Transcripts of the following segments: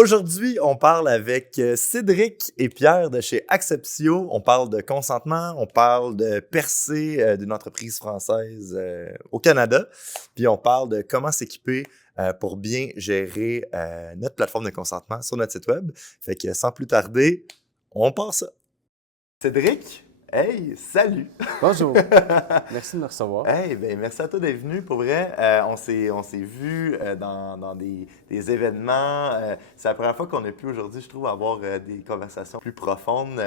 Aujourd'hui, on parle avec Cédric et Pierre de chez Acceptio. On parle de consentement, on parle de percée d'une entreprise française au Canada, puis on parle de comment s'équiper pour bien gérer notre plateforme de consentement sur notre site web. Fait que sans plus tarder, on part ça. Cédric, hey, salut! Bonjour, merci de me recevoir. Hey, ben merci à toi d'être venu. Pour vrai, on s'est vu dans des événements. C'est la première fois qu'on a pu aujourd'hui, je trouve, avoir des conversations plus profondes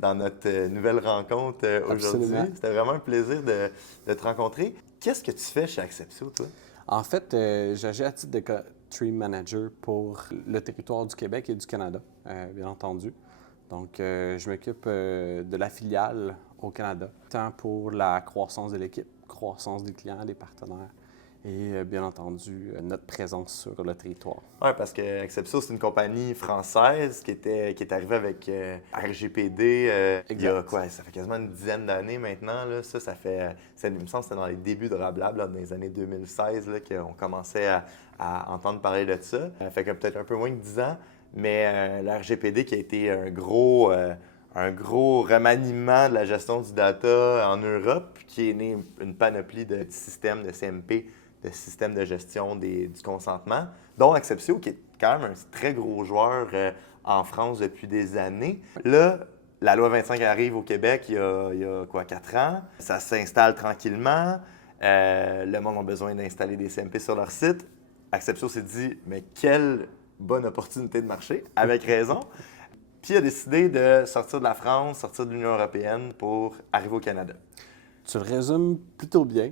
dans notre nouvelle rencontre aujourd'hui. Absolument. C'était vraiment un plaisir de te rencontrer. Qu'est-ce que tu fais chez Acceptio, toi? En fait, j'agis à titre de country manager pour le territoire du Québec et du Canada, bien entendu. Donc, je m'occupe de la filiale au Canada, tant pour la croissance de l'équipe, croissance des clients, des partenaires et bien entendu notre présence sur le territoire. Oui, parce que Acceptio, c'est une compagnie française qui est arrivée avec RGPD il y a quoi? Ça fait quasiment une dizaine d'années maintenant. Là. Il me semble que c'était dans les débuts de Rablab, là, dans les années 2016, là, qu'on commençait à entendre parler de ça. Ça fait que peut-être un peu moins que 10 ans, mais la RGPD qui a été un gros remaniement de la gestion du data en Europe, qui est né une panoplie de systèmes de CMP, de systèmes de gestion du consentement, dont Acceptio, qui est quand même un très gros joueur en France depuis des années. Là, la loi 25 arrive au Québec il y a quoi, 4 ans. Ça s'installe tranquillement. Le monde a besoin d'installer des CMP sur leur site. Acceptio s'est dit, mais quelle bonne opportunité de marché, avec raison. Puis il a décidé de sortir de la France, sortir de l'Union européenne pour arriver au Canada. Tu le résumes plutôt bien.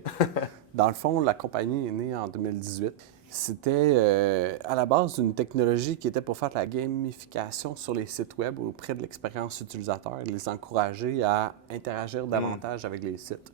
Dans le fond, la compagnie est née en 2018. C'était à la base une technologie qui était pour faire de la gamification sur les sites web auprès de l'expérience utilisateur et les encourager à interagir davantage avec les sites.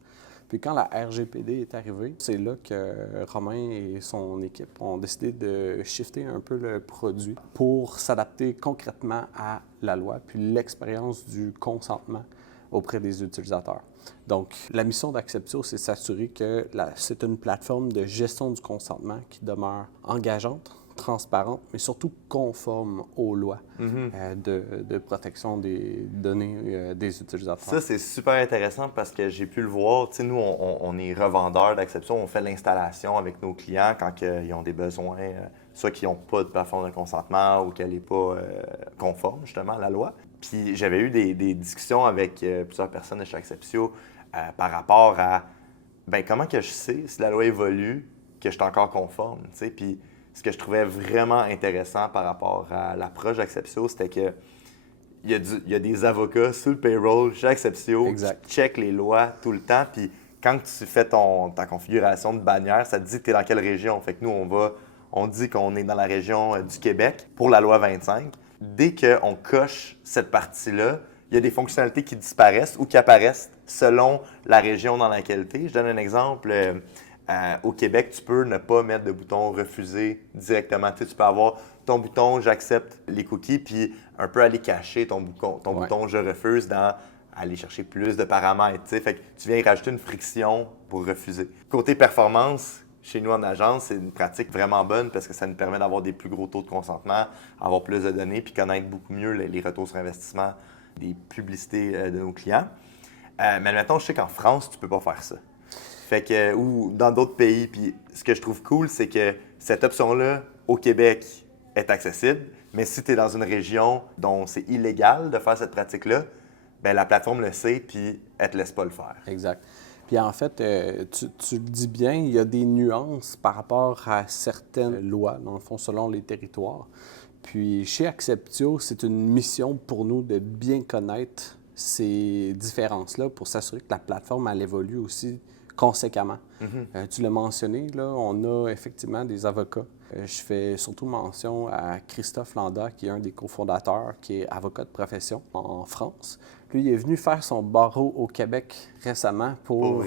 Puis quand la RGPD est arrivée, c'est là que Romain et son équipe ont décidé de shifter un peu le produit pour s'adapter concrètement à la loi puis l'expérience du consentement auprès des utilisateurs. Donc, la mission d'Acceptio, c'est s'assurer que c'est une plateforme de gestion du consentement qui demeure engageante, transparente, mais surtout conforme aux lois de protection des données des utilisateurs. Ça, c'est super intéressant parce que j'ai pu le voir. Tu sais, nous, on est revendeurs d'Acceptio. On fait l'installation avec nos clients quand ils ont des besoins, soit qu'ils n'ont pas de plateforme de consentement ou qu'elle n'est pas conforme, justement, à la loi. Puis j'avais eu des discussions avec plusieurs personnes de chez Acceptio par rapport à comment que je sais si la loi évolue, que je suis encore conforme. Tu sais. Puis ce que je trouvais vraiment intéressant par rapport à l'approche d'Acceptio, c'était que il y a des avocats sur le payroll chez Acceptio qui checkent les lois tout le temps. Puis quand tu fais ta configuration de bannière, ça te dit tu es dans quelle région. Fait que nous, on dit qu'on est dans la région du Québec pour la loi 25. Dès qu'on coche cette partie-là, il y a des fonctionnalités qui disparaissent ou qui apparaissent selon la région dans laquelle tu es. Je donne un exemple. Au Québec, tu peux ne pas mettre de bouton « Refuser » directement. Tu peux avoir ton bouton « J'accepte les cookies » puis un peu aller cacher ton bouton « Je refuse » dans aller chercher plus de paramètres. T'sais. Fait que tu viens rajouter une friction pour refuser. Côté performance, chez nous en agence, c'est une pratique vraiment bonne parce que ça nous permet d'avoir des plus gros taux de consentement, avoir plus de données puis connaître beaucoup mieux les retours sur investissement des publicités de nos clients. Mais maintenant, je sais qu'en France, tu peux pas faire ça. Fait que, ou dans d'autres pays. Puis ce que je trouve cool, c'est que cette option-là, au Québec, est accessible. Mais si tu es dans une région dont c'est illégal de faire cette pratique-là, bien, la plateforme le sait, puis elle ne te laisse pas le faire. Exact. Puis en fait, tu le dis bien, il y a des nuances par rapport à certaines lois, dans le fond, selon les territoires. Puis chez Acceptio, c'est une mission pour nous de bien connaître ces différences-là pour s'assurer que la plateforme, elle évolue aussi conséquemment. Tu l'as mentionné, là, on a effectivement des avocats. Je fais surtout mention à Christophe Landa, qui est un des cofondateurs, qui est avocat de profession en France. Lui, il est venu faire son barreau au Québec récemment pour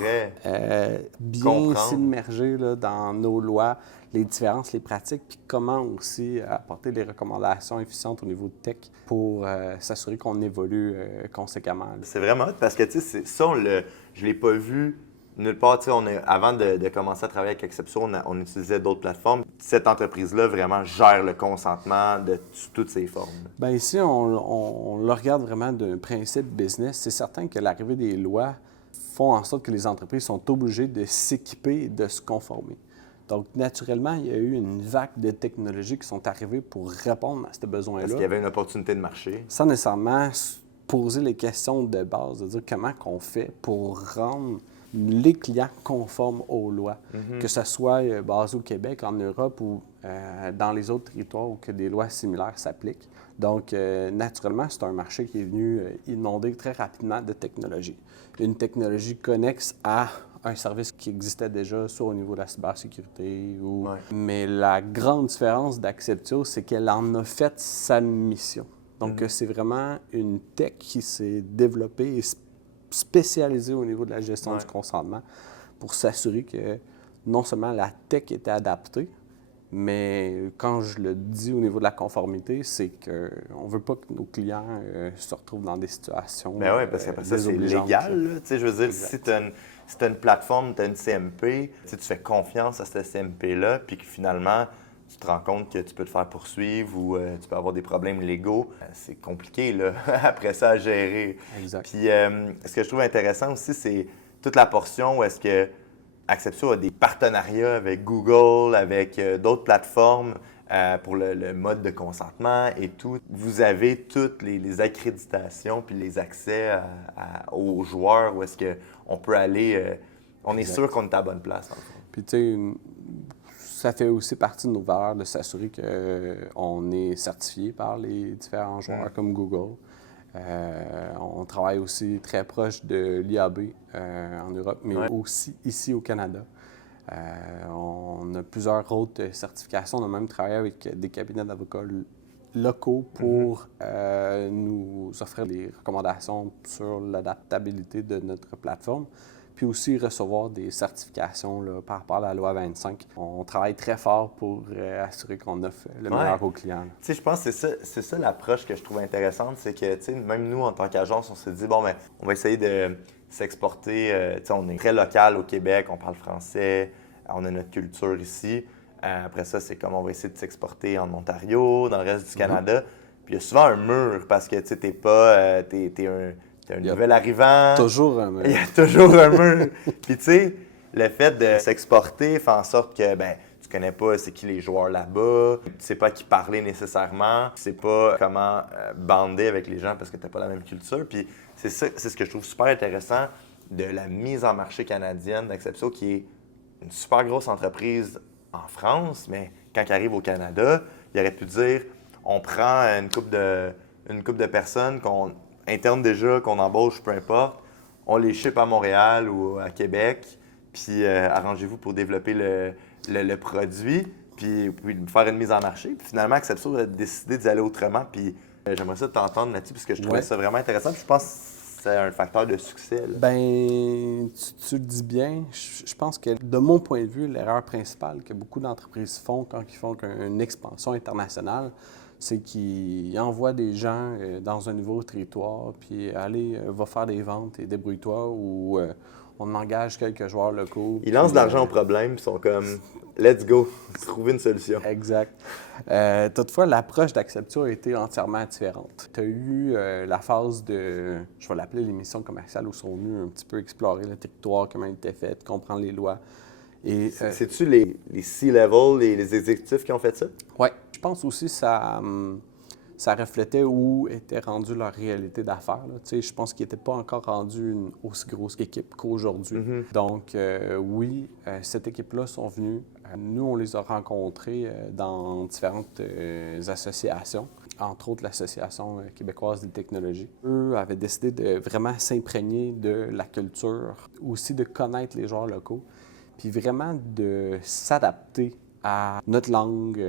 bien s'immerger dans nos lois, les différences, les pratiques, puis comment aussi apporter des recommandations efficientes au niveau de tech pour s'assurer qu'on évolue conséquemment. C'est vraiment hot parce que, tu sais, ça, je ne l'ai pas vu nulle part, tu sais, avant de commencer à travailler avec Acceptio, on utilisait d'autres plateformes. Cette entreprise-là vraiment gère le consentement de toutes ses formes. Bien, ici, on le regarde vraiment d'un principe business. C'est certain que l'arrivée des lois font en sorte que les entreprises sont obligées de s'équiper et de se conformer. Donc, naturellement, il y a eu une vague de technologies qui sont arrivées pour répondre à ce besoin-là. Parce qu'il y avait une opportunité de marché. Sans nécessairement poser les questions de base, de dire comment on fait pour rendre les clients conformes aux lois, que ce soit basé au Québec, en Europe ou dans les autres territoires où que des lois similaires s'appliquent. Donc, naturellement, c'est un marché qui est venu inonder très rapidement de technologies. Une technologie connexe à un service qui existait déjà, soit au niveau de la cybersécurité. Mais la grande différence d'Acceptio, c'est qu'elle en a fait sa mission. Donc, c'est vraiment une tech qui s'est développée et spécialisée au niveau de la gestion du consentement pour s'assurer que non seulement la tech était adaptée, mais quand je le dis au niveau de la conformité, c'est qu'on ne veut pas que nos clients se retrouvent dans des situations Ben oui, parce qu'après ça, c'est légal. Là. Je veux dire, si tu as une plateforme, tu as une CMP, tu fais confiance à cette CMP-là, puis que finalement, tu te rends compte que tu peux te faire poursuivre ou tu peux avoir des problèmes légaux, c'est compliqué là, après ça à gérer. Exact. Puis ce que je trouve intéressant aussi, c'est toute la portion où est-ce que Acceptio a des partenariats avec Google, avec d'autres plateformes pour le mode de consentement et tout. Vous avez toutes les accréditations puis les accès aux joueurs où est-ce qu'on peut aller. On est sûr qu'on est à la bonne place. En fait. Puis tu sais, ça fait aussi partie de nos valeurs de s'assurer qu'on est certifié par les différents joueurs comme Google. On travaille aussi très proche de l'IAB en Europe, mais aussi ici au Canada. On a plusieurs autres certifications. On a même travaillé avec des cabinets d'avocats locaux pour nous offrir des recommandations sur l'adaptabilité de notre plateforme, puis aussi recevoir des certifications là, par rapport à la loi 25. On travaille très fort pour assurer qu'on offre le meilleur aux clients. Tu sais, je pense que c'est ça l'approche que je trouve intéressante, c'est que, tu sais, même nous, en tant qu'agence, on s'est dit, bon, ben, on va essayer de s'exporter. Tu sais, on est très local au Québec, on parle français, on a notre culture ici. Après ça, c'est comme on va essayer de s'exporter en Ontario, dans le reste du Canada. Puis il y a souvent un mur parce que, tu sais, t'es pas... t'es un nouvel arrivant. Toujours un mur. Il y a toujours un mur. Puis tu sais, le fait de s'exporter fait en sorte que ben tu connais pas c'est qui les joueurs là-bas, tu sais pas à qui parler nécessairement, tu sais pas comment bander avec les gens parce que t'as pas la même culture. Puis c'est ce que je trouve super intéressant de la mise en marché canadienne d'Acceptio, qui est une super grosse entreprise en France, mais quand il arrive au Canada, il aurait pu dire on prend une couple de personnes internes déjà, qu'on embauche, peu importe, on les ship à Montréal ou à Québec, puis arrangez-vous pour développer le produit, puis faire une mise en marché. Puis finalement, Acceptio a décidé d'y aller autrement, puis j'aimerais ça t'entendre là-dessus, parce que je trouvais ça vraiment intéressant. Puis je pense que c'est un facteur de succès. Là. Bien, tu le dis bien. Je pense que, de mon point de vue, l'erreur principale que beaucoup d'entreprises font quand ils font une expansion internationale, c'est qu'ils envoient des gens dans un nouveau territoire, puis allez, va faire des ventes et débrouille-toi, ou on engage quelques joueurs locaux. Ils lancent de l'argent au problème, puis ils sont comme « let's go, trouver une solution ». Exact. Toutefois, l'approche d'Acceptio a été entièrement différente. Tu as eu la phase de, je vais l'appeler l'émission commerciale, où ils sont venus un petit peu explorer le territoire, comment il était fait, comprendre les lois. C'est-tu les C-level, les exécutifs qui ont fait ça? Oui. Je pense aussi que ça reflétait où était rendue leur réalité d'affaires. Je pense qu'ils n'étaient pas encore rendus une aussi grosse équipe qu'aujourd'hui. Donc, oui, cette équipe-là sont venus. Nous, on les a rencontrés dans différentes associations, entre autres l'Association québécoise des technologies. Eux avaient décidé de vraiment s'imprégner de la culture, aussi de connaître les joueurs locaux, puis vraiment de s'adapter à notre langue,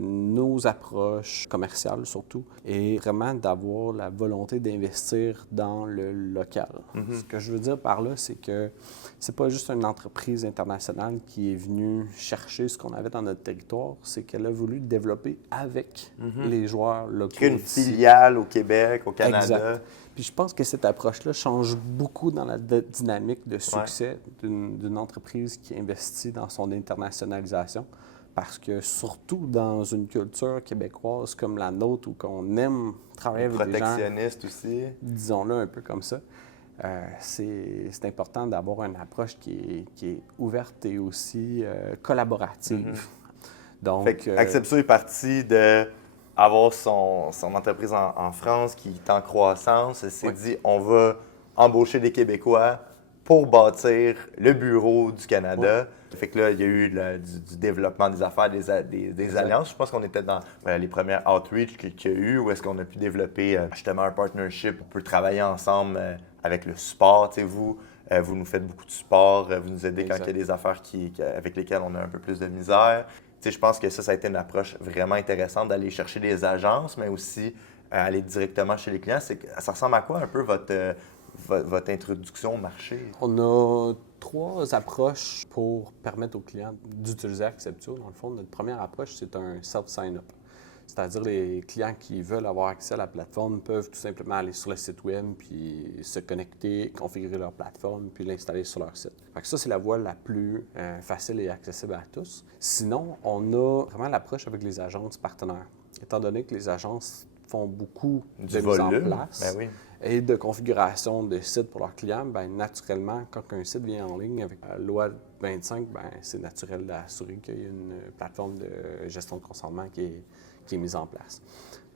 nos approches commerciales surtout, et vraiment d'avoir la volonté d'investir dans le local. Ce que je veux dire par là, c'est que c'est pas juste une entreprise internationale qui est venue chercher ce qu'on avait dans notre territoire, c'est qu'elle a voulu développer avec les joueurs locaux. Créer une d'ici. filiale au Québec, au Canada. Exact. Puis je pense que cette approche-là change beaucoup dans la dynamique de succès d'une entreprise qui investit dans son internationalisation. Parce que surtout dans une culture québécoise comme la nôtre, où on aime travailler avec des gens, Protectionniste aussi. disons-le un peu comme ça, c'est important d'avoir une approche qui est ouverte et aussi collaborative. Donc, Fait que Acceptio est parti de avoir son entreprise en France qui est en croissance. Elle s'est dit, on va embaucher des Québécois pour bâtir le bureau du Canada. Fait que là, il y a eu du développement des affaires, des alliances. Je pense qu'on était dans les premières outreach qu'il y a eu, où est-ce qu'on a pu développer justement un partnership. On peut travailler ensemble avec le support. Tu sais, vous nous faites beaucoup de support, vous nous aidez quand il y a des affaires avec lesquelles on a un peu plus de misère. Tu sais, je pense que ça a été une approche vraiment intéressante d'aller chercher des agences, mais aussi aller directement chez les clients. Ça ressemble à quoi un peu votre introduction au marché? On a 3 approches pour permettre aux clients d'utiliser Acceptio. Dans le fond, notre première approche, c'est un self-sign-up. C'est-à-dire les clients qui veulent avoir accès à la plateforme peuvent tout simplement aller sur le site web, puis se connecter, configurer leur plateforme, puis l'installer sur leur site. Fait que ça, c'est la voie la plus facile et accessible à tous. Sinon, on a vraiment l'approche avec les agences partenaires. Étant donné que les agences font beaucoup de mise en place et de configuration de sites pour leurs clients, bien, naturellement, quand un site vient en ligne avec la loi 25, bien, c'est naturel d'assurer qu'il y a une plateforme de gestion de consentement qui est mise en place.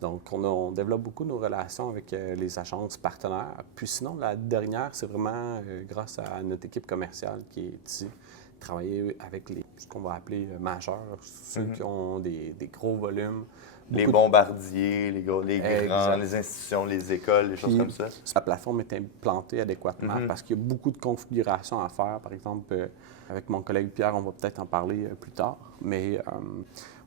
Donc, on développe beaucoup nos relations avec les agences partenaires. Puis sinon, la dernière, c'est vraiment grâce à notre équipe commerciale qui est ici, travailler avec ce qu'on va appeler majeurs, ceux qui ont des gros volumes. Les bombardiers, les grands, les institutions, les écoles, les choses comme ça. La plateforme est implantée adéquatement parce qu'il y a beaucoup de configurations à faire. Par exemple, avec mon collègue Pierre, on va peut-être en parler plus tard, mais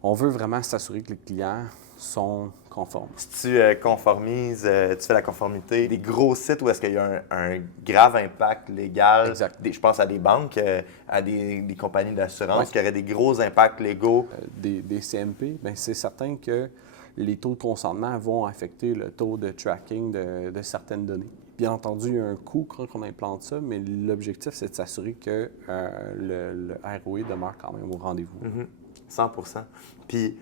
on veut vraiment s'assurer que les clients sont conformes. Si tu conformises, tu fais la conformité, des gros sites où est-ce qu'il y a un grave impact légal, je pense à des banques, à des compagnies d'assurance qui auraient des gros impacts légaux. Des CMP, bien, c'est certain que les taux de consentement vont affecter le taux de tracking de certaines données. Bien entendu, il y a un coût quand on implante ça, mais l'objectif, c'est de s'assurer que le ROI demeure quand même au rendez-vous. 100%. Puis,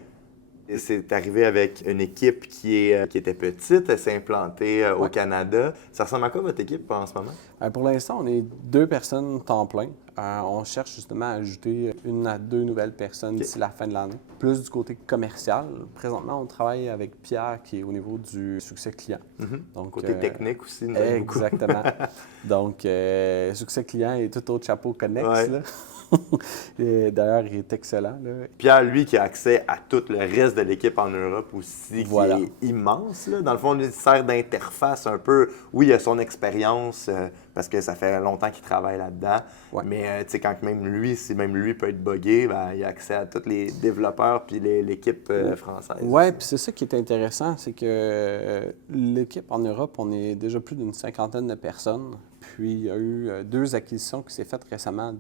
c'est arrivé avec une équipe qui était petite, elle s'est implantée au Canada. Ça ressemble à quoi votre équipe en ce moment? Pour l'instant, on est 2 personnes temps plein. On cherche justement à ajouter 1 à 2 nouvelles personnes d'ici la fin de l'année. Plus du côté commercial. Présentement, on travaille avec Pierre qui est au niveau du succès client. Donc, côté technique aussi. Exactement. Donc, succès client et tout autre chapeau connexe. Là. D'ailleurs, il est excellent. Là. Pierre, lui, qui a accès à tout le reste de l'équipe en Europe aussi, qui est immense. Là. Dans le fond, il sert d'interface un peu. Oui, il a son expérience, parce que ça fait longtemps qu'il travaille là-dedans. Mais quand même lui peut être buggé, ben, il a accès à tous les développeurs puis l'équipe française. Oui, puis c'est ça qui est intéressant, c'est que l'équipe en Europe, on est déjà plus d'une 50aine de personnes. Puis, il y a eu 2 acquisitions qui s'est faites récemment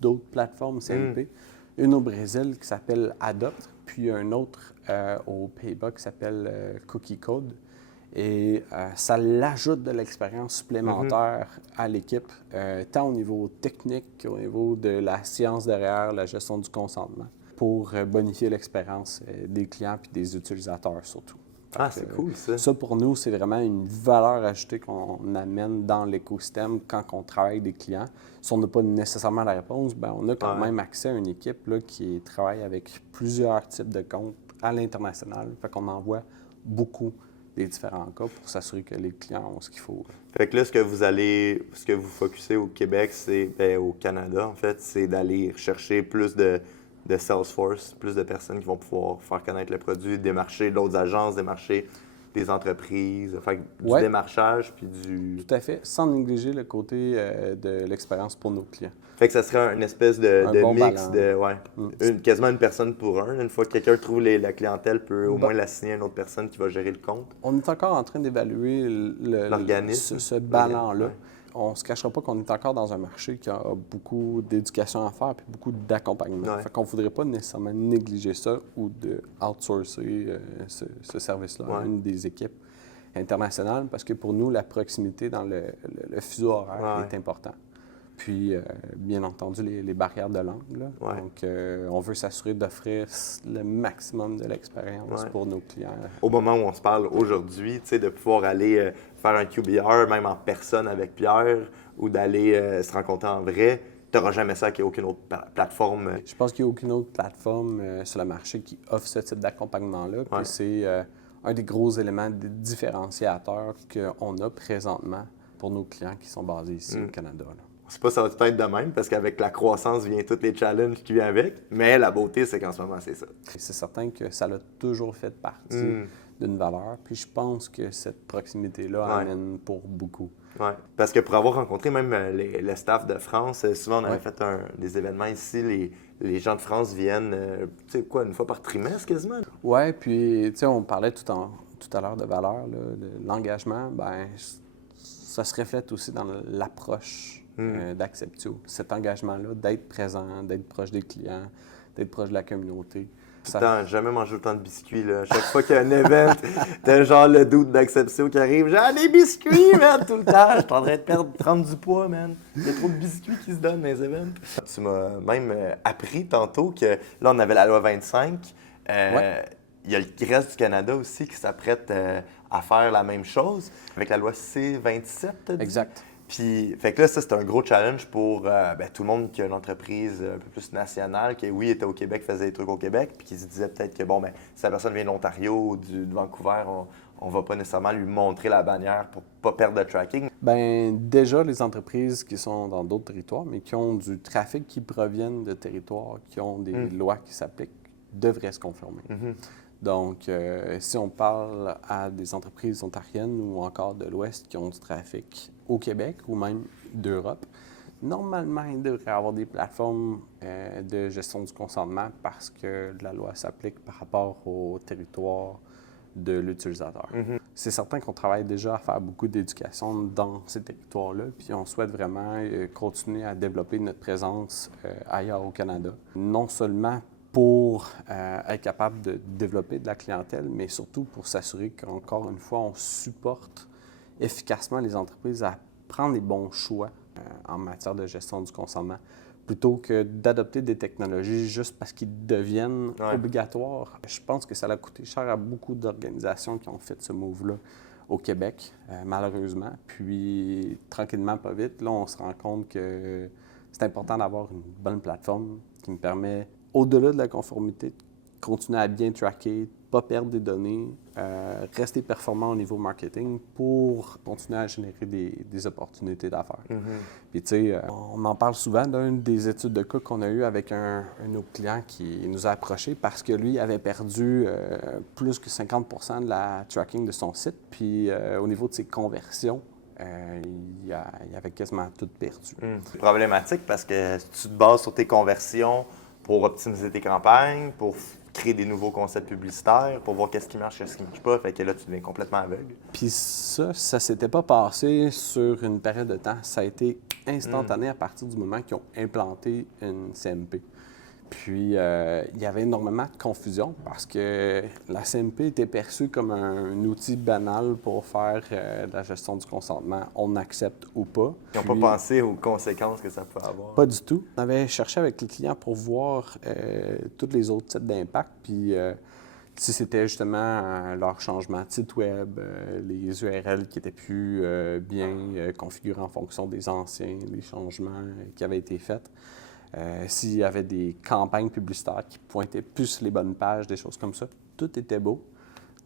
d'autres plateformes CMP. Une au Brésil qui s'appelle Adopt, puis un autre aux Pays-Bas qui s'appelle Cookie Code. Et ça l'ajoute de l'expérience supplémentaire à l'équipe, tant au niveau technique qu'au niveau de la science derrière la gestion du consentement, pour bonifier l'expérience des clients et des utilisateurs surtout. C'est cool, ça. Ça, pour nous, c'est vraiment une valeur ajoutée qu'on amène dans l'écosystème quand on travaille avec des clients. Si on n'a pas nécessairement la réponse, bien, on a quand même accès à une équipe là, qui travaille avec plusieurs types de comptes à l'international. Fait qu'on envoie beaucoup des différents cas pour s'assurer que les clients ont ce qu'il faut. Fait que là, ce que vous focussez au Québec, au Canada, en fait, c'est d'aller chercher plus de Salesforce, plus de personnes qui vont pouvoir faire connaître le produit, démarcher d'autres agences, démarcher des entreprises, fait que du Ouais. démarchage puis du... Tout à fait, sans négliger le côté de l'expérience pour nos clients. Fait que ça serait une espèce de, Un de bon mix ballon. quasiment une personne pour un. Une fois que quelqu'un trouve la clientèle, peut au moins l'assigner à une autre personne qui va gérer le compte. On est encore en train d'évaluer L'organisme. ce ballon-là. Ouais. On ne se cachera pas qu'on est encore dans un marché qui a beaucoup d'éducation à faire et beaucoup d'accompagnement. Ouais. Fait qu'on ne voudrait pas nécessairement négliger ça ou de outsourcer ce service-là à une des équipes internationales parce que pour nous, la proximité dans le fuseau horaire est important. Puis, bien entendu, les barrières de langue. Là. Ouais. Donc, on veut s'assurer d'offrir le maximum de l'expérience pour nos clients. Au moment où on se parle aujourd'hui, tu sais, de pouvoir aller faire un QBR, même en personne avec Pierre, ou d'aller se rencontrer en vrai, tu n'auras jamais ça qu'il n'y ait aucune autre plateforme. Je pense qu'il n'y a aucune autre plateforme sur le marché qui offre ce type d'accompagnement-là. Puis c'est un des gros éléments différenciateurs qu'on a présentement pour nos clients qui sont basés ici au Canada. Là. Je sais pas si ça va tout être de même, parce qu'avec la croissance vient tous les challenges qui viennent avec, mais la beauté, c'est qu'en ce moment, c'est ça. C'est certain que ça a toujours fait partie d'une valeur, puis je pense que cette proximité-là amène pour beaucoup. Oui, parce que pour avoir rencontré même le staff de France, souvent on avait fait des événements ici, les gens de France viennent, tu sais quoi, une fois par trimestre quasiment? Oui, puis tu sais, on parlait tout à l'heure de valeur, là, de l'engagement, ben ça se reflète aussi dans l'approche d'Acceptio. Cet engagement-là, d'être présent, d'être proche des clients, d'être proche de la communauté. Putain, j'ai jamais mangé autant de biscuits, là. Chaque fois qu'il y a un event, t'as genre le doute d'Acceptio qui arrive. J'ai des biscuits, man, tout le temps. Je suis en train de prendre du poids, man. Il y a trop de biscuits qui se donnent dans les events. Tu m'as même appris tantôt que là, on avait la loi 25. Il y a le reste du Canada aussi qui s'apprête à faire la même chose avec la loi C-27. Exact. Puis, fait que là, ça, c'est un gros challenge pour tout le monde qui a une entreprise un peu plus nationale, qui, oui, était au Québec, faisait des trucs au Québec, puis qui se disait peut-être que, bon, si la personne vient de l'Ontario ou de Vancouver, on va pas nécessairement lui montrer la bannière pour pas perdre de tracking. Bien, déjà, les entreprises qui sont dans d'autres territoires, mais qui ont du trafic qui proviennent de territoires qui ont des lois qui s'appliquent, devraient se conformer. Donc, si on parle à des entreprises ontariennes ou encore de l'Ouest qui ont du trafic au Québec ou même d'Europe, normalement, il devrait y avoir des plateformes de gestion du consentement parce que la loi s'applique par rapport au territoire de l'utilisateur. C'est certain qu'on travaille déjà à faire beaucoup d'éducation dans ces territoires-là, puis on souhaite vraiment continuer à développer notre présence ailleurs au Canada. Non seulement pour être capable de développer de la clientèle, mais surtout pour s'assurer qu'encore une fois, on supporte efficacement les entreprises à prendre les bons choix en matière de gestion du consentement, plutôt que d'adopter des technologies juste parce qu'ils deviennent obligatoires. Je pense que ça a coûté cher à beaucoup d'organisations qui ont fait ce move-là au Québec, malheureusement. Puis, tranquillement, pas vite, là, on se rend compte que c'est important d'avoir une bonne plateforme qui me permet, au-delà de la conformité, de continuer à bien tracker, pas perdre des données, rester performant au niveau marketing pour continuer à générer des opportunités d'affaires. Puis, tu sais, on en parle souvent d'une des études de cas qu'on a eues avec un de nos clients qui nous a approchés parce que lui avait perdu plus que 50 % de la tracking de son site. Puis, au niveau de ses conversions, il avait quasiment tout perdu. C'est problématique parce que tu te bases sur tes conversions pour optimiser tes campagnes, pour créer des nouveaux concepts publicitaires, pour voir qu'est-ce qui marche, qu'est-ce qui ne marche pas. Fait que là, tu deviens complètement aveugle. Puis ça s'était pas passé sur une période de temps. Ça a été instantané à partir du moment qu'ils ont implanté une CMP. Puis, il y avait énormément de confusion parce que la CMP était perçue comme un outil banal pour faire de la gestion du consentement. On accepte ou pas. Ils n'ont pas pensé aux conséquences que ça peut avoir. Pas du tout. On avait cherché avec les clients pour voir tous les autres types d'impact. Puis, si c'était justement leur changement de site web, les URL qui étaient plus bien configurés en fonction des anciens, les changements qui avaient été faits. S'il y avait des campagnes publicitaires qui pointaient plus les bonnes pages, des choses comme ça, tout était beau.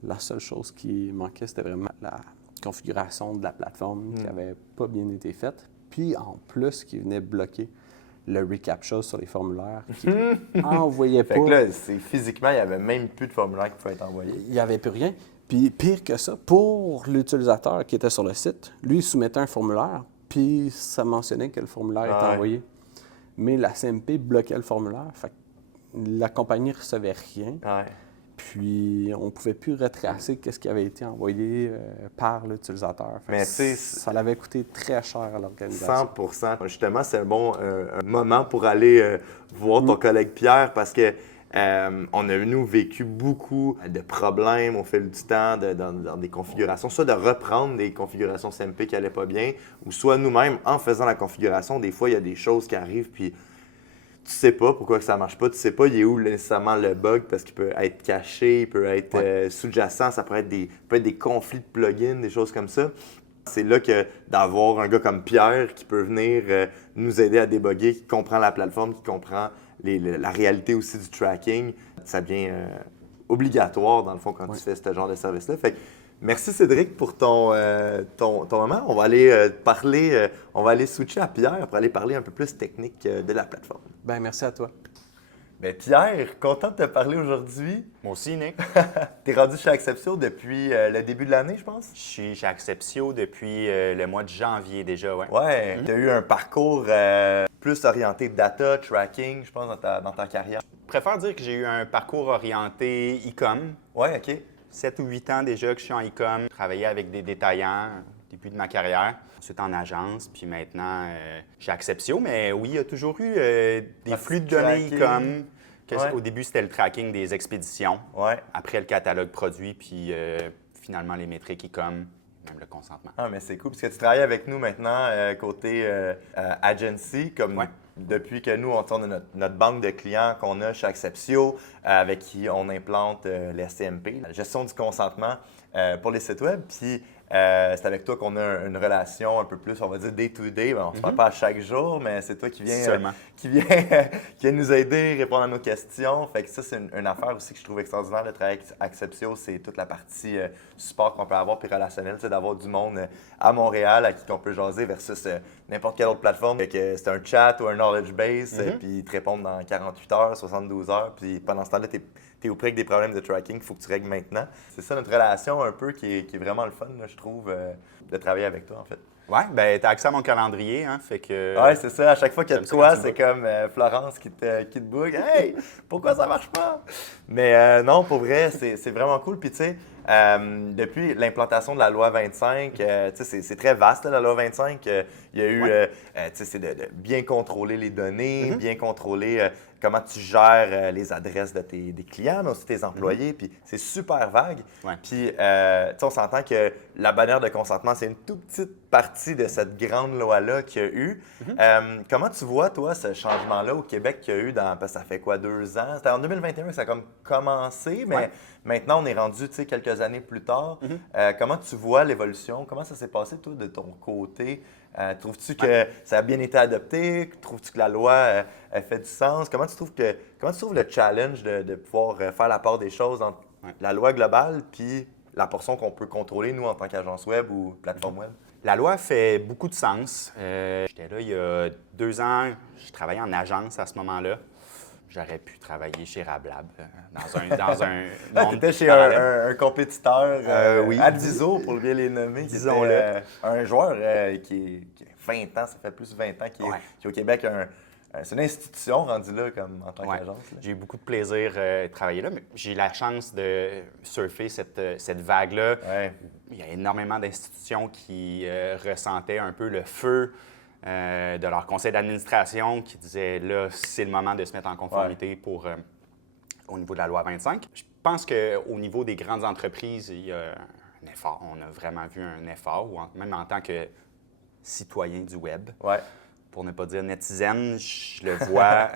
La seule chose qui manquait, c'était vraiment la configuration de la plateforme qui n'avait pas bien été faite. Puis, en plus, qui venait bloquer le reCAPTCHA sur les formulaires qui n'envoyait pas. Fait que là, physiquement, il n'y avait même plus de formulaires qui pouvaient être envoyés. Il n'y avait plus rien. Puis pire que ça, pour l'utilisateur qui était sur le site, lui, il soumettait un formulaire, puis ça mentionnait que le formulaire était envoyé. Mais la CMP bloquait le formulaire, fait que la compagnie ne recevait rien. Ouais. Puis on ne pouvait plus retracer ce qui avait été envoyé par l'utilisateur. Fait que ça l'avait coûté très cher à l'organisation. 100%. Justement, c'est un bon un moment pour aller voir ton collègue Pierre parce que on a, nous, vécu beaucoup de problèmes au fil du temps dans des configurations, soit de reprendre des configurations CMP qui n'allaient pas bien, ou soit nous-mêmes, en faisant la configuration, des fois, il y a des choses qui arrivent, puis tu sais pas pourquoi que ça marche pas, tu sais pas il est où nécessairement le bug, parce qu'il peut être caché, il peut être sous-jacent, ça peut être des conflits de plugins, des choses comme ça. C'est là que d'avoir un gars comme Pierre qui peut venir nous aider à débugger, qui comprend la plateforme, qui comprend la réalité aussi du tracking, ça devient obligatoire dans le fond quand tu fais ce genre de service-là. Fait que, merci Cédric pour ton moment. On va aller on va aller switcher à Pierre pour aller parler un peu plus technique de la plateforme. Bien, merci à toi. Bien, Pierre, content de te parler aujourd'hui. Moi aussi, Nick. Tu es rendu chez Acceptio depuis le début de l'année, je pense? Je suis chez Acceptio depuis le mois de janvier déjà, ouais. Ouais, tu as eu un parcours plus orienté data, tracking, je pense, dans ta carrière. Je préfère dire que j'ai eu un parcours orienté e-com. Ouais, OK. 7 ou 8 ans déjà que je suis en e-com. Je travaillais avec des détaillants au début de ma carrière. Ensuite en agence, puis maintenant chez Acceptio. Mais oui, il y a toujours eu des flux de données e-com. Au début, c'était le tracking des expéditions. Ouais. Après, le catalogue produit, puis finalement, les métriques e-com, même le consentement. Ah, mais c'est cool, parce que tu travailles avec nous maintenant côté agency, comme depuis que nous, on tourne notre banque de clients qu'on a chez Acceptio, avec qui on implante les CMP, la gestion du consentement pour les sites web. Puis c'est avec toi qu'on a une relation un peu plus, on va dire, day-to-day. On ne se parle pas à chaque jour, mais c'est toi qui viens nous aider, répondre à nos questions. Fait que ça, c'est une affaire aussi que je trouve extraordinaire de travailler avec Acceptio. C'est toute la partie support qu'on peut avoir, puis relationnel, d'avoir du monde à Montréal à qui on peut jaser versus n'importe quelle autre plateforme. Que c'est un chat ou un knowledge base, puis ils te répondent dans 48 heures, 72 heures. Puis pendant ce temps-là, tu es auprès avec des problèmes de tracking qu'il faut que tu règles maintenant. C'est ça notre relation un peu qui est vraiment le fun, là, je trouve, de travailler avec toi, en fait. Ouais, ben t'as accès à mon calendrier, hein, fait que... Ouais, c'est ça. À chaque fois qu'il y a de quoi, c'est comme Florence qui te bug. « Hey, pourquoi ça marche pas? » Mais non, pour vrai, c'est vraiment cool. Puis tu sais, depuis l'implantation de la loi 25, c'est très vaste, là, la loi 25. Il y a eu, c'est de bien contrôler les données, bien contrôler comment tu gères les adresses de des clients, mais aussi tes employés. Puis c'est super vague. Puis on s'entend que la bannière de consentement, c'est une toute petite partie de cette grande loi-là qu'il y a eu. Comment tu vois, toi, ce changement-là au Québec qu'il y a eu parce que ça fait quoi, 2 ans? C'était en 2021 que ça a comme commencé, mais maintenant, on est rendu quelques années plus tard. Comment tu vois l'évolution? Comment ça s'est passé, toi, de ton côté? Trouves-tu que ça a bien été adopté? Trouves-tu que la loi a fait du sens? Comment tu trouves le challenge de pouvoir faire la part des choses entre la loi globale puis la portion qu'on peut contrôler, nous, en tant qu'agence web ou plateforme web? La loi fait beaucoup de sens. J'étais là il y a 2 ans. Je travaillais en agence à ce moment-là. J'aurais pu travailler chez Rablab dans un monde. T'étais chez un compétiteur, oui. Adiso, pour bien les nommer, disons-le. Un joueur qui a 20 ans, ça fait plus de 20 ans, qui est au Québec. C'est une institution rendue là comme en tant qu'agence. J'ai eu beaucoup de plaisir de travailler là, mais j'ai eu la chance de surfer cette vague-là. Il y a énormément d'institutions qui ressentaient un peu le feu de leur conseil d'administration qui disait là, c'est le moment de se mettre en conformité au niveau de la loi 25. Je pense qu'au niveau des grandes entreprises, il y a un effort. On a vraiment vu un effort, même en tant que citoyen du web. Pour ne pas dire netizen, je le vois,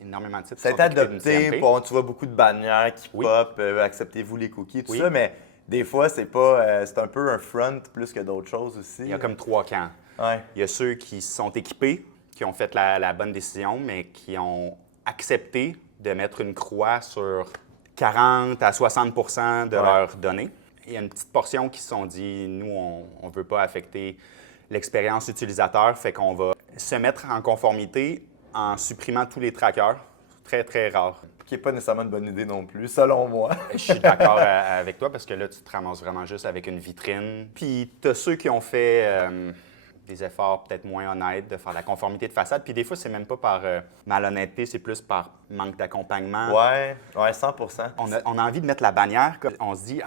énormément de sites ça a été adopté, tu vois beaucoup de bannières qui pop, acceptez-vous les cookies, tout ça, mais des fois, c'est un peu un front plus que d'autres choses aussi. Il y a comme 3 camps. Il y a ceux qui se sont équipés, qui ont fait la bonne décision, mais qui ont accepté de mettre une croix sur 40 à 60 de leurs données. Il y a une petite portion qui se sont dit, nous, on ne veut pas affecter l'expérience utilisateur, fait qu'on va se mettre en conformité en supprimant tous les trackers. Très, très rare. qui n'est pas nécessairement une bonne idée non plus, selon moi. Je suis d'accord avec toi parce que là, tu te ramasses vraiment juste avec une vitrine. Puis, tu as ceux qui ont fait des efforts peut-être moins honnêtes de faire la conformité de façade. Puis, des fois, c'est même pas par malhonnêteté, c'est plus par manque d'accompagnement. Ouais, 100 On a envie de mettre la bannière. On se dit,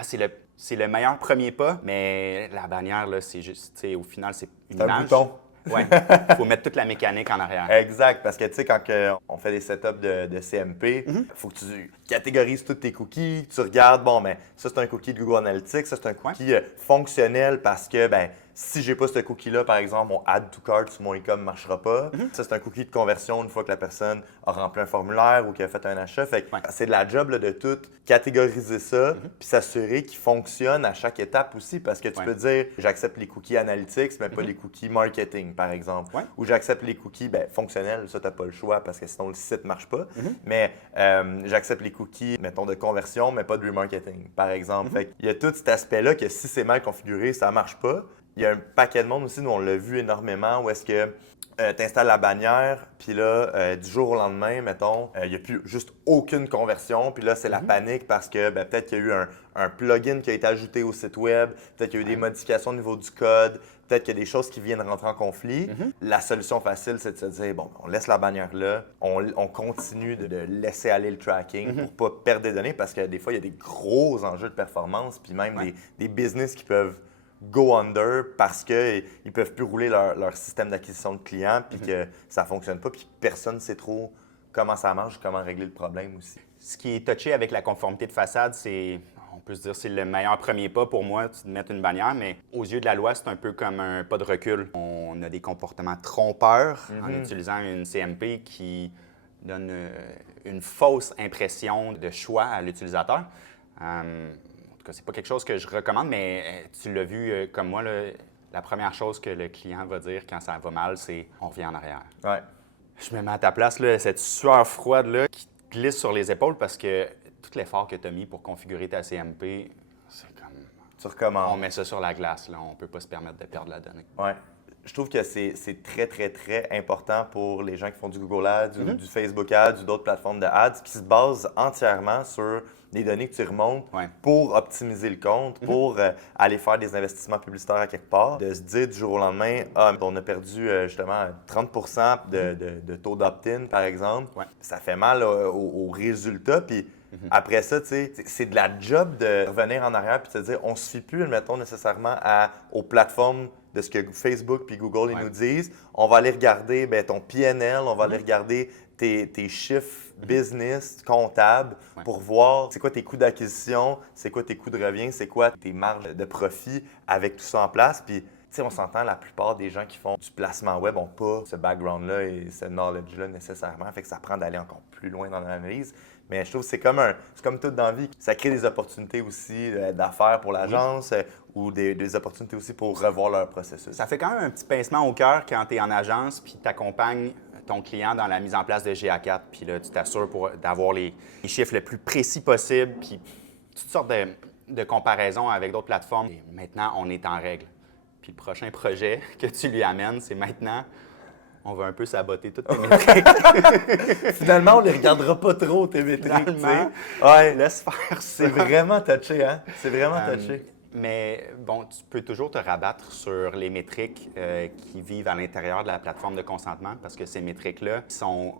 c'est le meilleur premier pas, mais la bannière, là, c'est juste, tu sais, au final, c'est une C'est un image. bouton. Oui, il faut mettre toute la mécanique en arrière. Exact, parce que tu sais, quand on fait des setups de CMP, il faut que tu catégorises tous tes cookies, tu regardes, bon, ben ça c'est un cookie de Google Analytics, ça c'est un cookie fonctionnel parce que, ben si j'ai pas ce cookie-là, par exemple, mon add to cart sur mon e-com ne marchera pas. Ça, c'est un cookie de conversion une fois que la personne a rempli un formulaire ou qu'elle a fait un achat. Fait que c'est de la job là, de tout catégoriser ça puis s'assurer qu'il fonctionne à chaque étape aussi. Parce que tu peux dire, j'accepte les cookies analytics, mais pas les cookies marketing, par exemple. Ou j'accepte les cookies fonctionnels, ça, tu n'as pas le choix parce que sinon le site ne marche pas. Mais j'accepte les cookies, mettons, de conversion, mais pas de remarketing, par exemple. Fait qu'il y a tout cet aspect-là que si c'est mal configuré, ça ne marche pas. Il y a un paquet de monde aussi, nous on l'a vu énormément, où est-ce que tu installes la bannière, puis là, du jour au lendemain, mettons, il n'y a plus juste aucune conversion, puis là, c'est la panique parce que peut-être qu'il y a eu un plugin qui a été ajouté au site web, peut-être qu'il y a eu des modifications au niveau du code, peut-être qu'il y a des choses qui viennent rentrer en conflit. La solution facile, c'est de se dire, bon, on laisse la bannière là, on continue de laisser aller le tracking pour pas perdre des données, parce que des fois, il y a des gros enjeux de performance, puis même des business qui peuvent go under parce qu'ils ne peuvent plus rouler leur système d'acquisition de clients puis que ça ne fonctionne pas puis que personne ne sait trop comment ça marche, comment régler le problème aussi. Ce qui est touché avec la conformité de façade, c'est, on peut se dire, c'est le meilleur premier pas pour moi de mettre une bannière, mais aux yeux de la loi, c'est un peu comme un pas de recul. On a des comportements trompeurs en utilisant une CMP qui donne une fausse impression de choix à l'utilisateur. C'est pas quelque chose que je recommande, mais tu l'as vu comme moi, là, la première chose que le client va dire quand ça va mal, c'est « on revient en arrière ». Ouais. Je me mets à ta place, là, cette sueur froide-là qui te glisse sur les épaules parce que tout l'effort que tu as mis pour configurer ta CMP, c'est comme... Tu recommences. On met ça sur la glace, là, on peut pas se permettre de perdre la donnée. Ouais. Je trouve que c'est très, très, très important pour les gens qui font du Google Ads ou du Facebook Ads ou d'autres plateformes de ads qui se basent entièrement sur des données que tu remontes pour optimiser le compte, pour aller faire des investissements publicitaires à quelque part. De se dire du jour au lendemain, on a perdu justement 30 de taux d'opt-in, par exemple. Ça fait mal aux résultats. Puis après ça, tu sais, c'est de la job de revenir en arrière puis de se dire, on se fie plus, admettons, nécessairement aux plateformes de ce que Facebook puis Google ils nous disent. On va aller regarder ton PNL, on va aller regarder tes chiffres business, comptables, pour voir c'est quoi tes coûts d'acquisition, c'est quoi tes coûts de revient, c'est quoi tes marges de profit avec tout ça en place. Puis, tu sais, on s'entend, la plupart des gens qui font du placement web n'ont pas ce background-là et ce knowledge-là nécessairement. Fait que ça prend d'aller encore plus loin dans l'analyse. Mais je trouve que c'est comme tout dans la vie. Ça crée des opportunités aussi d'affaires pour l'agence ou des opportunités aussi pour revoir leur processus. Ça fait quand même un petit pincement au cœur quand tu es en agence puis tu accompagnes ton client dans la mise en place de GA4. Puis là, tu t'assures d'avoir les chiffres le plus précis possible puis toutes sortes de comparaisons avec d'autres plateformes. Et maintenant, on est en règle. Puis le prochain projet que tu lui amènes, c'est maintenant... On va un peu saboter toutes tes métriques. Finalement, on ne les regardera pas trop, tes métriques. Laisse faire ça. C'est vraiment touché, hein? C'est vraiment touché. Mais bon, tu peux toujours te rabattre sur les métriques qui vivent à l'intérieur de la plateforme de consentement parce que ces métriques-là sont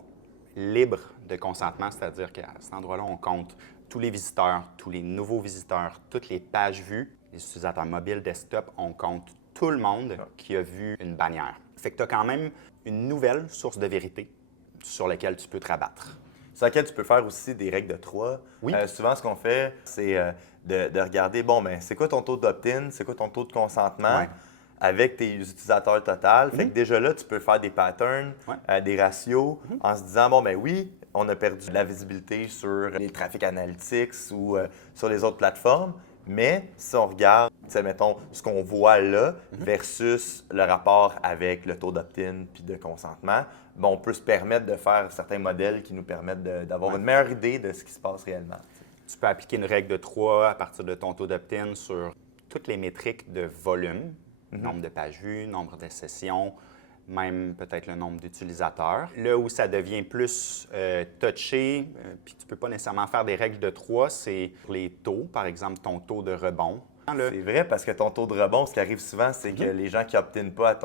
libres de consentement, c'est-à-dire qu'à cet endroit-là, on compte tous les visiteurs, tous les nouveaux visiteurs, toutes les pages vues. Les utilisateurs mobiles, desktop, on compte tout le monde qui a vu une bannière. Fait que tu as quand même une nouvelle source de vérité sur laquelle tu peux te rabattre. Sur laquelle tu peux faire aussi des règles de 3. Oui. Souvent, ce qu'on fait, c'est de regarder, c'est quoi ton taux d'opt-in, c'est quoi ton taux de consentement avec tes utilisateurs total. Fait que déjà là, tu peux faire des patterns, des ratios, en se disant, oui, on a perdu de la visibilité sur les traffic analytics ou sur les autres plateformes. Mais si on regarde, mettons, ce qu'on voit là versus le rapport avec le taux d'opt-in puis de consentement, on peut se permettre de faire certains modèles qui nous permettent d'avoir une meilleure idée de ce qui se passe réellement. Tu peux appliquer une règle de 3 à partir de ton taux d'opt-in sur toutes les métriques de volume, nombre de pages vues, nombre de sessions, même peut-être le nombre d'utilisateurs. Là où ça devient plus touché, puis tu ne peux pas nécessairement faire des règles de 3, c'est les taux, par exemple ton taux de rebond. C'est vrai, parce que ton taux de rebond, ce qui arrive souvent, c'est que les gens qui n'obtiennent pas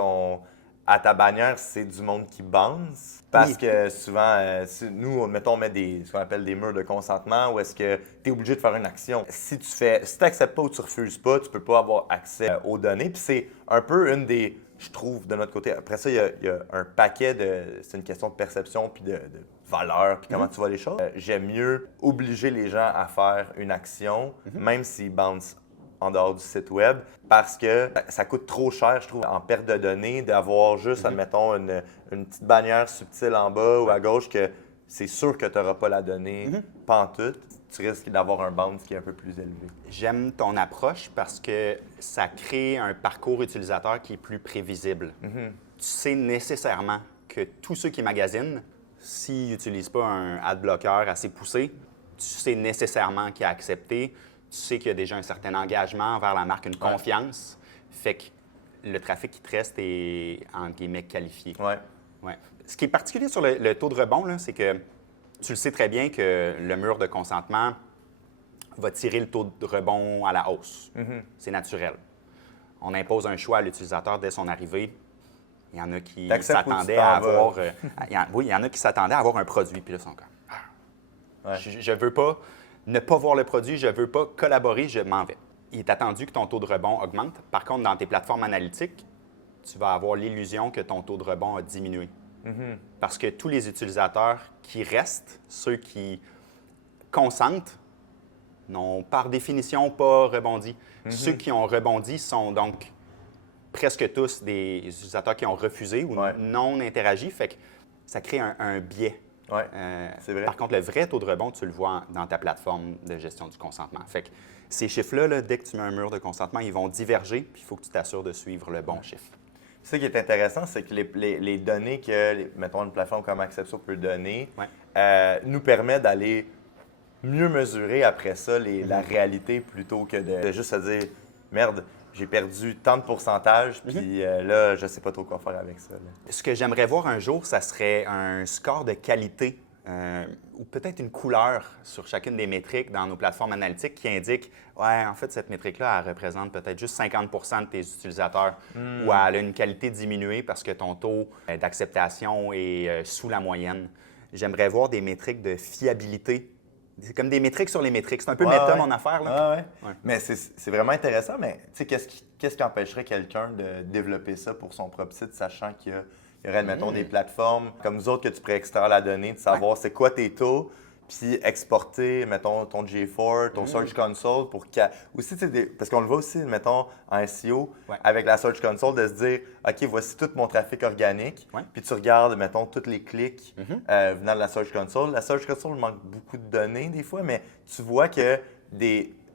à ta bannière, c'est du monde qui bounce. Parce que souvent, nous, mettons, on met ce qu'on appelle des murs de consentement où est-ce que tu es obligé de faire une action. Si tu n'acceptes pas ou tu refuses pas, tu peux pas avoir accès aux données. Puis c'est un peu une des, je trouve, de notre côté. Après ça, il y a un paquet c'est une question de perception puis de valeur, puis comment tu vois les choses. J'aime mieux obliger les gens à faire une action, même s'ils bouncent en dehors du site web, parce que ça coûte trop cher, je trouve, en perte de données, d'avoir juste, admettons, une petite bannière subtile en bas ou à gauche que c'est sûr que tu n'auras pas la donnée pantoute. Tu risques d'avoir un bounce qui est un peu plus élevé. J'aime ton approche parce que ça crée un parcours utilisateur qui est plus prévisible. Tu sais nécessairement que tous ceux qui magasinent, s'ils n'utilisent pas un ad blocker assez poussé, tu sais nécessairement qu'il a accepté. Tu sais qu'il y a déjà un certain engagement envers la marque, une confiance. Fait que le trafic qui te reste est, entre guillemets, qualifié. Ouais. Ce qui est particulier sur le taux de rebond, c'est que tu le sais très bien que le mur de consentement va tirer le taux de rebond à la hausse. C'est naturel. On impose un choix à l'utilisateur dès son arrivée. Il y en a qui s'attendaient à avoir... il y en a qui s'attendaient à avoir un produit, puis là, ils sont comme... Je ne veux pas ne pas voir le produit, je ne veux pas collaborer, je m'en vais. Il est attendu que ton taux de rebond augmente. Par contre, dans tes plateformes analytiques, tu vas avoir l'illusion que ton taux de rebond a diminué. Parce que tous les utilisateurs qui restent, ceux qui consentent, n'ont par définition pas rebondi. Ceux qui ont rebondi sont donc presque tous des utilisateurs qui ont refusé ou non interagi. Fait que ça crée un biais. C'est vrai. Par contre, le vrai taux de rebond, tu le vois dans ta plateforme de gestion du consentement. Fait que ces chiffres-là, dès que tu mets un mur de consentement, ils vont diverger, puis il faut que tu t'assures de suivre le bon chiffre. Ce qui est intéressant, c'est que les données que, mettons, une plateforme comme Acceptio peut donner nous permet d'aller mieux mesurer après ça la réalité plutôt que de juste se dire « Merde, j'ai perdu tant de pourcentage, puis là, je sais pas trop quoi faire avec ça. » Ce que j'aimerais voir un jour, ça serait un score de qualité ou peut-être une couleur sur chacune des métriques dans nos plateformes analytiques qui indique « Ouais, en fait, cette métrique-là, elle représente peut-être juste 50 de tes utilisateurs ou elle a une qualité diminuée parce que ton taux d'acceptation est sous la moyenne. » J'aimerais voir des métriques de fiabilité. C'est comme des métriques sur les métriques. C'est un peu méta, mon affaire. Là. Mais c'est vraiment intéressant, mais tu sais, qu'est-ce qui empêcherait quelqu'un de développer ça pour son propre site, sachant qu'il y aurait, mettons, des plateformes comme nous autres que tu pourrais extraire la donnée, de savoir c'est quoi tes taux, puis exporter, mettons, ton GA4, ton Search Console pour aussi, parce qu'on le voit aussi, mettons, en SEO, avec la Search Console, de se dire, OK, voici tout mon trafic organique, puis tu regardes, mettons, tous les clics venant de la Search Console. La Search Console manque beaucoup de données des fois, mais tu vois que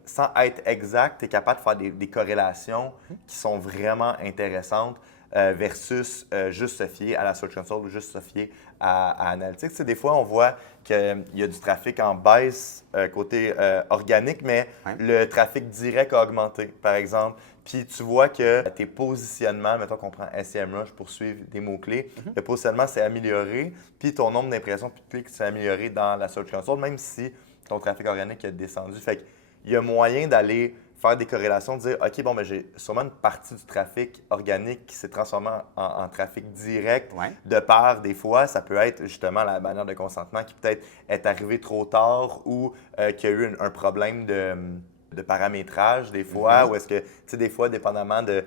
sans être exact, tu es capable de faire des corrélations qui sont vraiment intéressantes versus juste se fier à la Search Console ou juste se fier à Analytics. Tu sais, des fois, on voit qu'il y a du trafic en baisse côté organique, mais le trafic direct a augmenté, par exemple. Puis tu vois que tes positionnements, mettons qu'on prend SEMrush pour suivre des mots-clés, le positionnement s'est amélioré, puis ton nombre d'impressions puis de clics s'est amélioré dans la Search Console, même si ton trafic organique a descendu. Fait qu'il y a moyen d'aller faire des corrélations, de dire « OK, bon, ben, j'ai sûrement une partie du trafic organique qui s'est transformé en trafic direct de part, des fois, ça peut être justement la bannière de consentement qui peut-être est arrivée trop tard ou qu'il y a eu un problème de paramétrage, des fois, ou est-ce que, tu sais, des fois, dépendamment de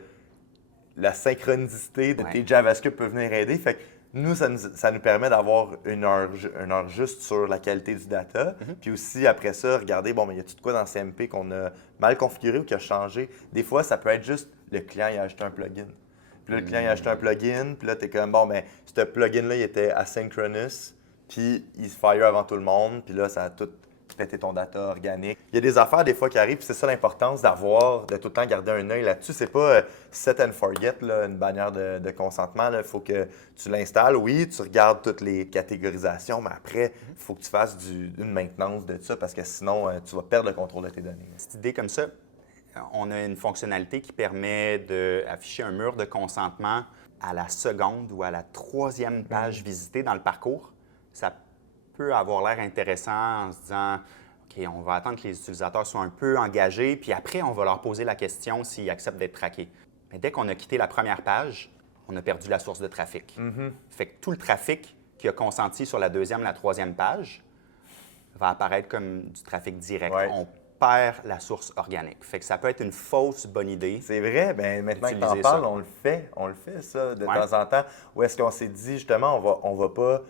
la synchronicité de tes JavaScript peut venir aider. Fait que nous, ça nous permet d'avoir une heure juste sur la qualité du data. Puis aussi, après ça, regarder, bon, mais y a-t-il de quoi dans CMP qu'on a mal configuré ou qui a changé? Des fois, ça peut être juste le client, il a acheté un plugin. Puis là, le client, il a acheté un plugin. Puis là, tu es comme, bon, mais ce plugin-là, il était asynchronous. Puis il se fire avant tout le monde. Puis là, ça a tout pété ton data organique. Il y a des affaires, des fois, qui arrivent. Puis c'est ça l'importance de tout le temps garder un œil là-dessus. C'est pas set and forget, là, une bannière de consentement. Il faut que tu l'installes. Oui, tu regardes toutes les catégorisations, mais après, il faut que tu fasses une maintenance de ça parce que sinon, tu vas perdre le contrôle de tes données. Cette idée comme ça, on a une fonctionnalité qui permet d'afficher un mur de consentement à la seconde ou à la troisième page visitée dans le parcours, ça peut avoir l'air intéressant en se disant OK, on va attendre que les utilisateurs soient un peu engagés, puis après, on va leur poser la question s'ils acceptent d'être traqués. Mais dès qu'on a quitté la première page, on a perdu la source de trafic. Fait que tout le trafic qui a consenti sur la deuxième, la troisième page va apparaître comme du trafic direct. Ouais. On perd la source organique. Fait que ça peut être une fausse bonne idée. C'est vrai, bien, maintenant que tu en Utiliser parles, ça. on le fait ça de Ouais. temps en temps. Ou est-ce qu'on s'est dit justement, on va pas,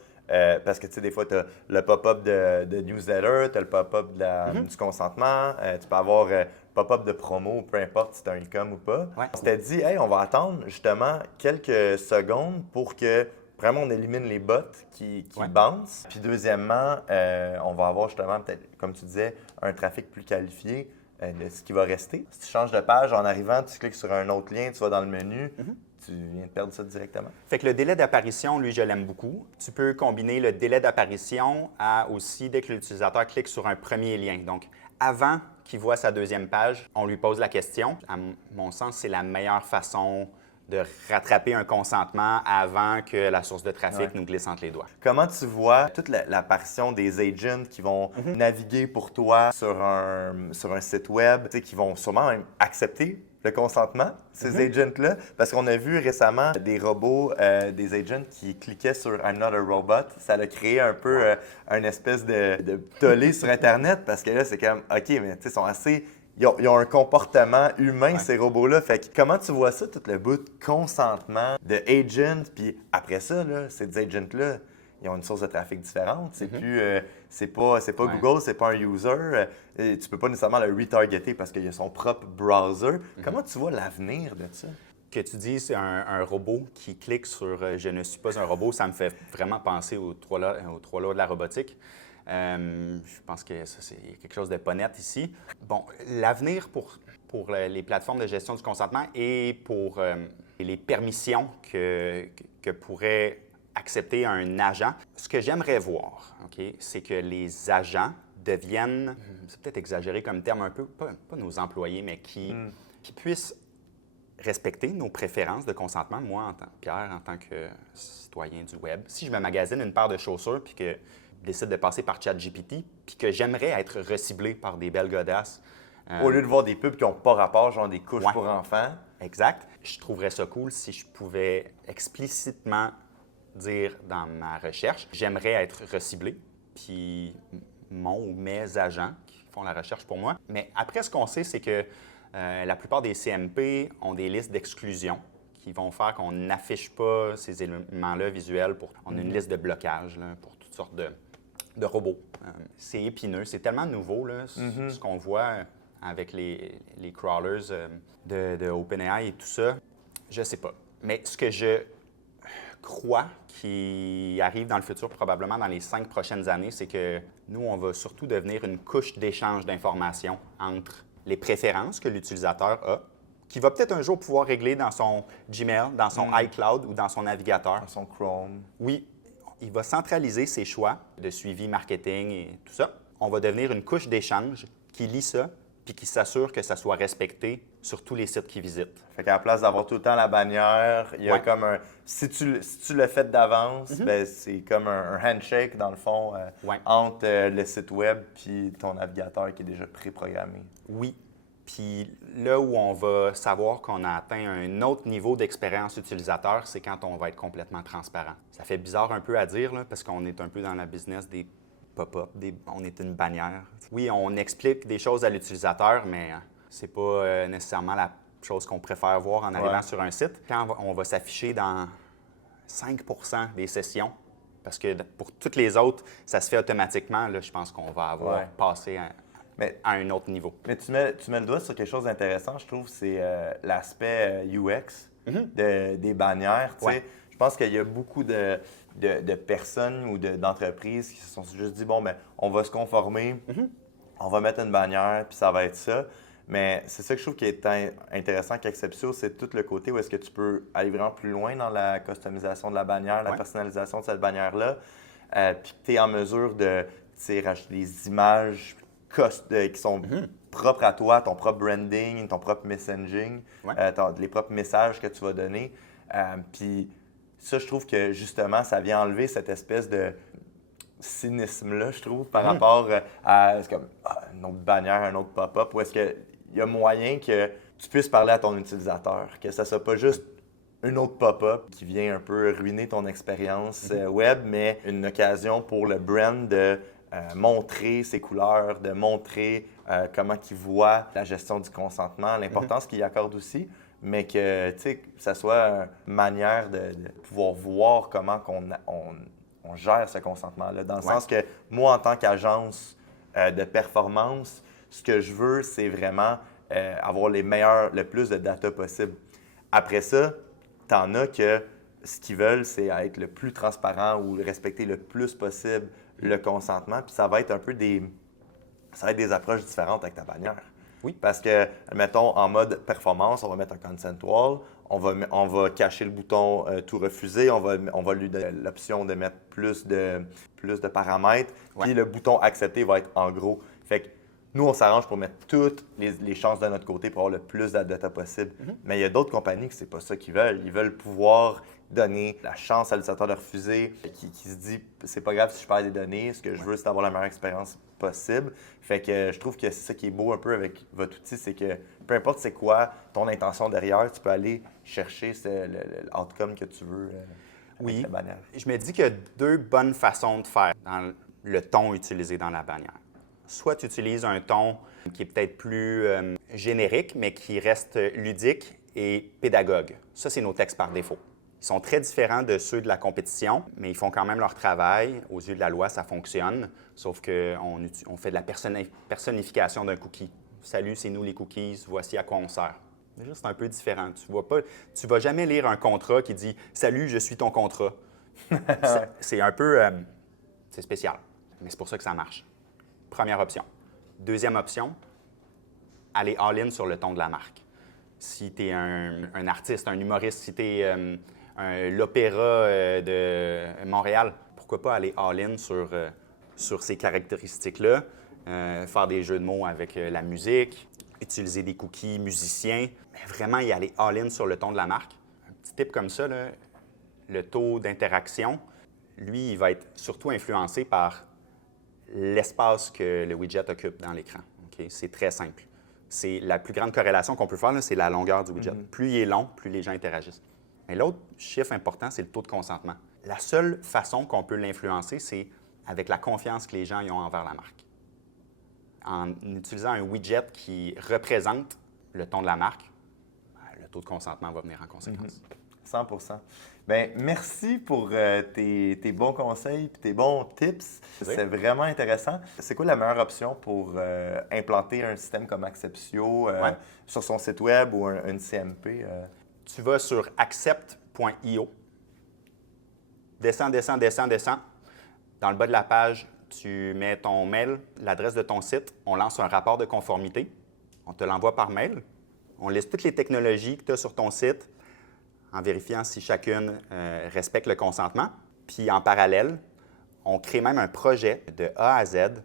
parce que tu sais, des fois, tu as le pop-up de newsletter, tu as le pop-up du consentement, tu peux avoir pop-up de promo, peu importe si tu as un e-com ou pas. Ouais. On s'était dit, hey, on va attendre justement quelques secondes pour que vraiment on élimine les bots qui Ouais. bounce. Puis deuxièmement, on va avoir justement, peut-être, comme tu disais, un trafic plus qualifié de ce qui va rester. Si tu changes de page en arrivant, tu cliques sur un autre lien, tu vas dans le menu, tu viens de perdre ça directement. Fait que le délai d'apparition, lui, je l'aime beaucoup. Tu peux combiner le délai d'apparition à aussi, dès que l'utilisateur clique sur un premier lien. Donc, avant qu'il voit sa deuxième page, on lui pose la question. À mon sens, c'est la meilleure façon de rattraper un consentement avant que la source de trafic nous glisse entre les doigts. Comment tu vois toute l'apparition des agents qui vont naviguer pour toi sur un site web, tu sais, qui vont sûrement même accepter le consentement, ces agents-là? Parce qu'on a vu récemment des robots, des agents qui cliquaient sur « I'm not a robot ». Ça a créé un peu une espèce de tollé sur Internet parce que là, c'est comme « OK, mais tu sais, ils sont assez… » Ils ont un comportement humain, ces robots-là. Fait que comment tu vois ça, tout le bout de consentement, de agent, puis après ça, là, ces agents-là, ils ont une source de trafic différente. C'est plus, c'est pas Google, c'est pas un user. Tu peux pas nécessairement le retargeter parce qu'il a son propre browser. Comment tu vois l'avenir de ça? Que tu dis, c'est un robot qui clique sur Je ne suis pas un robot », ça me fait vraiment penser aux trois lois de la robotique. Je pense que ça, c'est quelque chose de pas net ici. Bon, l'avenir pour les plateformes de gestion du consentement et pour les permissions que pourrait accepter un agent, ce que j'aimerais voir, OK, c'est que les agents deviennent, c'est peut-être exagéré comme terme un peu, pas nos employés, mais qui puissent respecter nos préférences de consentement. Moi, Pierre, en tant que citoyen du web, si je me magasine une paire de chaussures puis que je décide de passer par ChatGPT puis que j'aimerais être reciblé par des belles godasses. Au lieu de voir des pubs qui n'ont pas rapport, genre des couches pour enfants. Exact. Je trouverais ça cool si je pouvais explicitement dire dans ma recherche, j'aimerais être reciblé, puis mon ou mes agents qui font la recherche pour moi. Mais après, ce qu'on sait, c'est que la plupart des CMP ont des listes d'exclusion qui vont faire qu'on n'affiche pas ces éléments-là visuels. On a une liste de blocage là, pour toutes sortes de robots. C'est épineux. C'est tellement nouveau, là, ce qu'on voit avec les crawlers de OpenAI et tout ça. Je sais pas. Mais ce que je crois qui arrive dans le futur, probablement dans les 5 prochaines années, c'est que nous, on va surtout devenir une couche d'échange d'informations entre les préférences que l'utilisateur a, qui va peut-être un jour pouvoir régler dans son Gmail, dans son iCloud ou dans son navigateur. Dans son Chrome. Oui, il va centraliser ses choix de suivi marketing et tout ça. On va devenir une couche d'échange qui lit ça puis qui s'assure que ça soit respecté sur tous les sites qu'il visite. Fait qu'à la place d'avoir tout le temps la bannière, il y a comme un… Si tu le fais d'avance, ben, c'est comme un handshake, dans le fond, entre le site web puis ton navigateur qui est déjà préprogrammé. Oui. Puis là où on va savoir qu'on a atteint un autre niveau d'expérience utilisateur, c'est quand on va être complètement transparent. Ça fait bizarre un peu à dire, là, parce qu'on est un peu dans la business des pop-up, on est une bannière. Oui, on explique des choses à l'utilisateur, mais c'est pas nécessairement la chose qu'on préfère voir en arrivant sur un site. Quand on va s'afficher dans 5 % des sessions, parce que pour toutes les autres, ça se fait automatiquement, là, je pense qu'on va avoir passé à un autre niveau. Mais tu mets le doigt sur quelque chose d'intéressant, je trouve, c'est l'aspect UX des bannières. Je pense qu'il y a beaucoup de personnes ou d'entreprises qui se sont juste dit, bon, ben, on va se conformer, on va mettre une bannière, puis ça va être ça. Mais c'est ça que je trouve qui est intéressant avec Acceptio, c'est tout le côté où est-ce que tu peux aller vraiment plus loin dans la customisation de la bannière, la personnalisation de cette bannière-là, puis que tu es en mesure de rajouter des images qui sont propres à toi, ton propre branding, ton propre messaging, les propres messages que tu vas donner. Puis ça, je trouve que justement, ça vient enlever cette espèce de cynisme-là, je trouve, par rapport à c'est comme, une autre bannière, un autre pop-up, où est-ce qu'il y a moyen que tu puisses parler à ton utilisateur, que ça soit pas juste une autre pop-up qui vient un peu ruiner ton expérience web, mais une occasion pour le brand de montrer ses couleurs, de montrer comment il voit la gestion du consentement, l'importance qu'il y accorde aussi, mais que, tu sais, que ça soit une manière de pouvoir voir comment on gère ce consentement-là. Dans le sens que moi, en tant qu'agence de performance, ce que je veux, c'est vraiment avoir le plus de data possible. Après ça, t'en as que ce qu'ils veulent, c'est être le plus transparent ou respecter le plus possible le consentement. Puis ça va être un peu des approches différentes avec ta bannière. Oui. Parce que, mettons, en mode performance, on va mettre un consent wall, on va cacher le bouton tout refuser, on va lui donner l'option de mettre plus de paramètres, puis le bouton accepter va être en gros. Fait que nous, on s'arrange pour mettre toutes les chances de notre côté pour avoir le plus de data possible. Mais il y a d'autres compagnies que c'est pas ça qu'ils veulent. Ils veulent pouvoir donner la chance à l'utilisateur de refuser, qui se dit c'est pas grave si je perds des données, ce que je veux, c'est avoir la meilleure expérience possible. Fait que je trouve que c'est ça qui est beau un peu avec votre outil, c'est que peu importe c'est quoi ton intention derrière, tu peux aller chercher l'outcome que tu veux avec la bannière. Je me dis qu'il y a deux bonnes façons de faire dans le ton utilisé dans la bannière. Soit tu utilises un ton qui est peut-être plus générique, mais qui reste ludique et pédagogue. Ça, c'est nos textes par défaut. Ils sont très différents de ceux de la compétition, mais ils font quand même leur travail. Aux yeux de la loi, ça fonctionne, sauf qu'on fait de la personnification d'un cookie. Salut, c'est nous les cookies, voici à quoi on sert. Déjà, c'est un peu différent. Tu vas jamais lire un contrat qui dit « Salut, je suis ton contrat ». C'est un peu c'est spécial, mais c'est pour ça que ça marche. Première option. Deuxième option, aller all-in sur le ton de la marque. Si tu es un artiste, un humoriste, si tu es l'opéra de Montréal, pourquoi pas aller all-in sur ces caractéristiques-là, faire des jeux de mots avec la musique, utiliser des cookies musiciens, mais vraiment y aller all-in sur le ton de la marque. Un petit tip comme ça, là, le taux d'interaction, lui, il va être surtout influencé par l'espace que le widget occupe dans l'écran. Okay? C'est très simple. C'est la plus grande corrélation qu'on peut faire, là, c'est la longueur du widget. Plus il est long, plus les gens interagissent. Mais l'autre chiffre important, c'est le taux de consentement. La seule façon qu'on peut l'influencer, c'est avec la confiance que les gens y ont envers la marque. En utilisant un widget qui représente le ton de la marque, le taux de consentement va venir en conséquence. 100%. Bien, merci pour tes bons conseils et tes bons tips. C'est vraiment intéressant. C'est quoi la meilleure option pour implanter un système comme Acceptio sur son site web ou une CMP? Tu vas sur accept.io. Descends. Dans le bas de la page, tu mets ton mail, l'adresse de ton site. On lance un rapport de conformité. On te l'envoie par mail. On liste toutes les technologies que tu as sur ton site en vérifiant si chacune respecte le consentement. Puis en parallèle, on crée même un projet de A à Z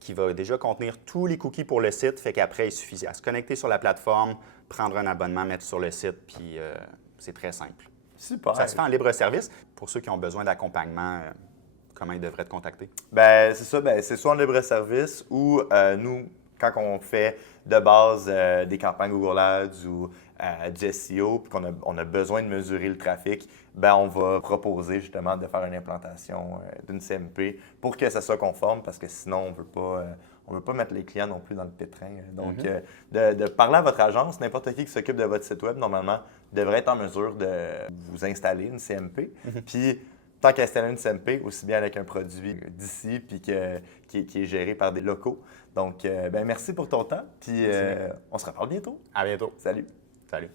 qui va déjà contenir tous les cookies pour le site, fait qu'après, il suffit à se connecter sur la plateforme, prendre un abonnement, mettre sur le site, puis c'est très simple. Super. Ça se fait en libre service. Pour ceux qui ont besoin d'accompagnement, comment ils devraient te contacter? Bien, c'est ça. Bien, c'est soit en libre service ou nous, quand on fait de base des campagnes Google Ads ou du SEO, puis qu'on a besoin de mesurer le trafic, bien, on va proposer justement de faire une implantation d'une CMP pour que ça soit conforme, parce que sinon, on veut pas mettre les clients non plus dans le pétrin. Donc, de parler à votre agence, n'importe qui s'occupe de votre site web, normalement, devrait être en mesure de vous installer une CMP. Puis, tant qu'installer une CMP, aussi bien avec un produit d'ici puis qui est géré par des locaux. Donc, ben merci pour ton temps. Puis, on se reparle bientôt. À bientôt. Salut. Salut.